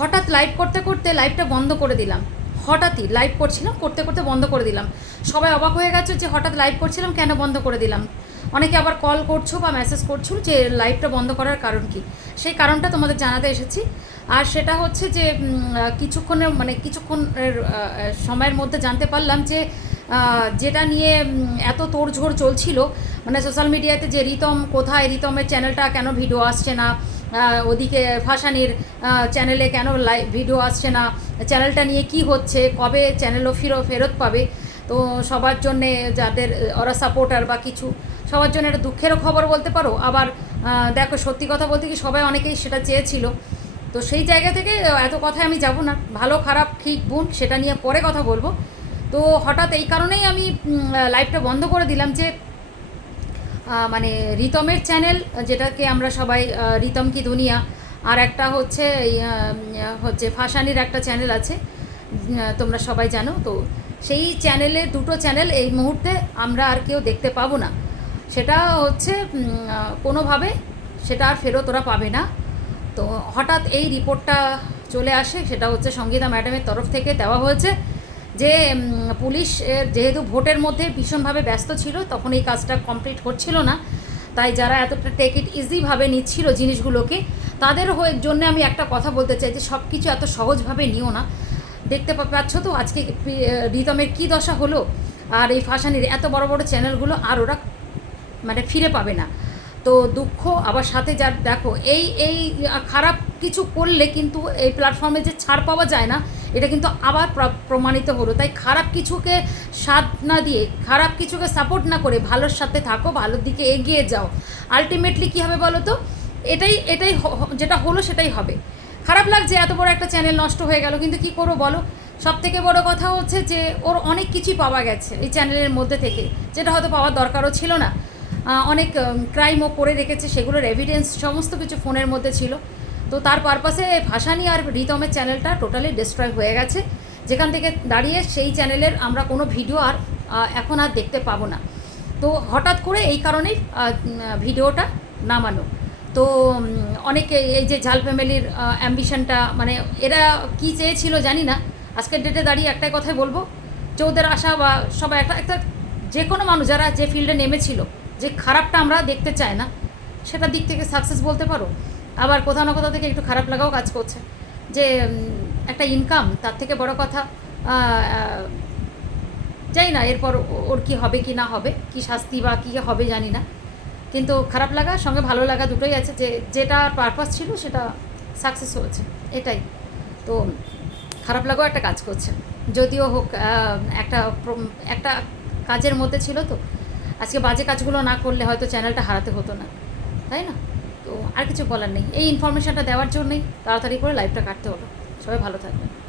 হঠাৎ লাইভ করতে করতে লাইভটা বন্ধ করে দিলাম। হঠাৎই লাইভ করছিলাম করতে করতে বন্ধ করে দিলাম। সবাই অবাক হয়ে গেছে যে হঠাৎ লাইভ করছিলাম, কেন বন্ধ করে দিলাম? অনেকে আবার কল করছ বা মেসেজ করছ যে লাইভটা বন্ধ করার কারণ কি? সেই কারণটা তোমাদের জানাতে এসেছি। আর সেটা হচ্ছে যে কিছুক্ষণের মানে কিছুক্ষণের সময়ের মধ্যে জানতে পারলাম যে যেটা নিয়ে এত তোড়ঝোড় চলছিল মানে সোশ্যাল মিডিয়াতে যে রিতম, কোথায় রিতমের চ্যানেলটা কেন ভিডিও আসছে না? ওদিকে ফাঁসানির চ্যানেলে কেন লাইভ ভিডিও আসছে না? চ্যানেলটা নিয়ে কি হচ্ছে? কবে চ্যানেলও ফিরো, ফেরত পাবে? তো সবার জন্যে যাদের, ওরা সাপোর্টার বা কিছু, সবার জন্য একটা দুঃখেরও খবর বলতে পারো? আবার দেখো সত্যি কথা বলতে কি সবাই অনেকেই সেটা চেয়েছিল। তো সেই জায়গা থেকে, এত কথায় আমি যাব না। ভালো, খারাপ, ঠিক, গুণ, সেটা নিয়ে পরে কথা বলব। তো হঠাৎ এই কারণেই আমি লাইভটা বন্ধ করে দিলাম যে মানে রিতমের চ্যানেল যেটাকে আমরা সবাই রিতম কি দুনিয়া, আর একটা হচ্ছে হচ্ছে ফাঁসানির একটা চ্যানেল আছে তোমরা সবাই জানো, তো সেই চ্যানেলে দুটো চ্যানেল এই মুহূর্তে আমরা আর কেউ দেখতে পাবো না। সেটা হচ্ছে কোনোভাবে সেটা আর ফেরত ওরা পাবে না। তো হঠাৎ এই রিপোর্টটা চলে আসে, সেটা হচ্ছে সঙ্গীতা ম্যাডামের তরফ থেকে দেওয়া হয়েছে। যে পুলিশ যেহেতু ভোটের মধ্যে ভীষণভাবে ব্যস্ত ছিল, তখন এই কাজটা কমপ্লিট হচ্ছিল না। তাই যারা এতটা টেক ইট ইজিভাবে নিচ্ছিল জিনিসগুলোকে, তাদের হয়ে জন্য আমি একটা কথা বলতে চাই যে সব কিছু এত সহজভাবে নিও না। দেখতে পাচ্ছ তো আজকে রিতমের কী দশা হলো? আর এই ফাঁসানির এত বড় বড় চ্যানেলগুলো আর ওরা মানে ফিরে পাবে না। তো দুঃখ, আবার সাথে যার, দেখো, এই এই খারাপ কিছু করলে কিন্তু এই প্ল্যাটফর্মে যে ছাড় পাওয়া যায় না, এটা কিন্তু আবার প্র- প্রমাণিত হলো। তাই খারাপ কিছুকে সাথ না দিয়ে, খারাপ কিছুকে সাপোর্ট না করে ভালোর সাথে থাকো, ভালোর দিকে এগিয়ে যাও। আলটিমেটলি কী হবে বলো তো? এটাই এটাই যেটা হলো সেটাই হবে। খারাপ লাগছে, এত বড় একটা চ্যানেল নষ্ট হয়ে গেল, কিন্তু কি করব বলো? সব থেকে বড় কথা হচ্ছে যে, ওর অনেক কিছুই পাওয়া গেছে এই চ্যানেলের মধ্যে থেকে, যেটা হয়তো পাওয়ার দরকারও ছিল না। অনেক ক্রাইমও করে রেখেছে, সেগুলোর এভিডেন্স সমস্ত কিছু ফোনের মধ্যে ছিল। তো তার পারপাসে ভাসানি আর রিতমের চ্যানেলটা টোটালি ডিস্ট্রয় হয়ে গেছে। যেখান থেকে দাঁড়িয়ে সেই চ্যানেলের আমরা কোনো ভিডিও আর এখন আর দেখতে পাবো না। তো হঠাৎ করে এই কারণেই ভিডিওটা নামানো। তো অনেকে এই যে ঝাল ফ্যামিলির অ্যাম্বিশনটা মানে এরা কি চেয়েছিল জানি না। আজকের ডেটে দাঁড়িয়ে একটাই কথাই বলব যে ওদের আশা বা সবাই একটা একটা যে কোনো মানুষ যারা যে ফিল্ডে নেমেছিল, যে খারাপটা আমরা দেখতে চাই না, সেটা দিক থেকে সাকসেস বলতে পারো? আবার কোথাও না কোথাও থেকে একটু খারাপ লাগাও কাজ করছে। যে একটা ইনকাম তার থেকে বড় কথা আহ, না এরপর ওর কি হবে কি না হবে কি শাস্তি বা কী হবে জানি না। কিন্তু খারাপ লাগা সঙ্গে ভালো লাগা দুটোই আছে যে যেটা পারপাস ছিল সেটা সাকসেস হয়েছে এটাই। তো খারাপ লাগাও একটা কাজ করছে। যদিও হোক একটা একটা কাজের মধ্যে ছিল তো। আজকে বাজে কাজগুলো না করলে হয়তো চ্যানেলটা হারাতে হতো না তাই না? তো আর কিছু বলার নেই। এই ইনফরমেশানটা দেওয়ার জন্যই তাড়াতাড়ি করে লাইভটা কাটতে হলো সবাই ভালো থাকবেন।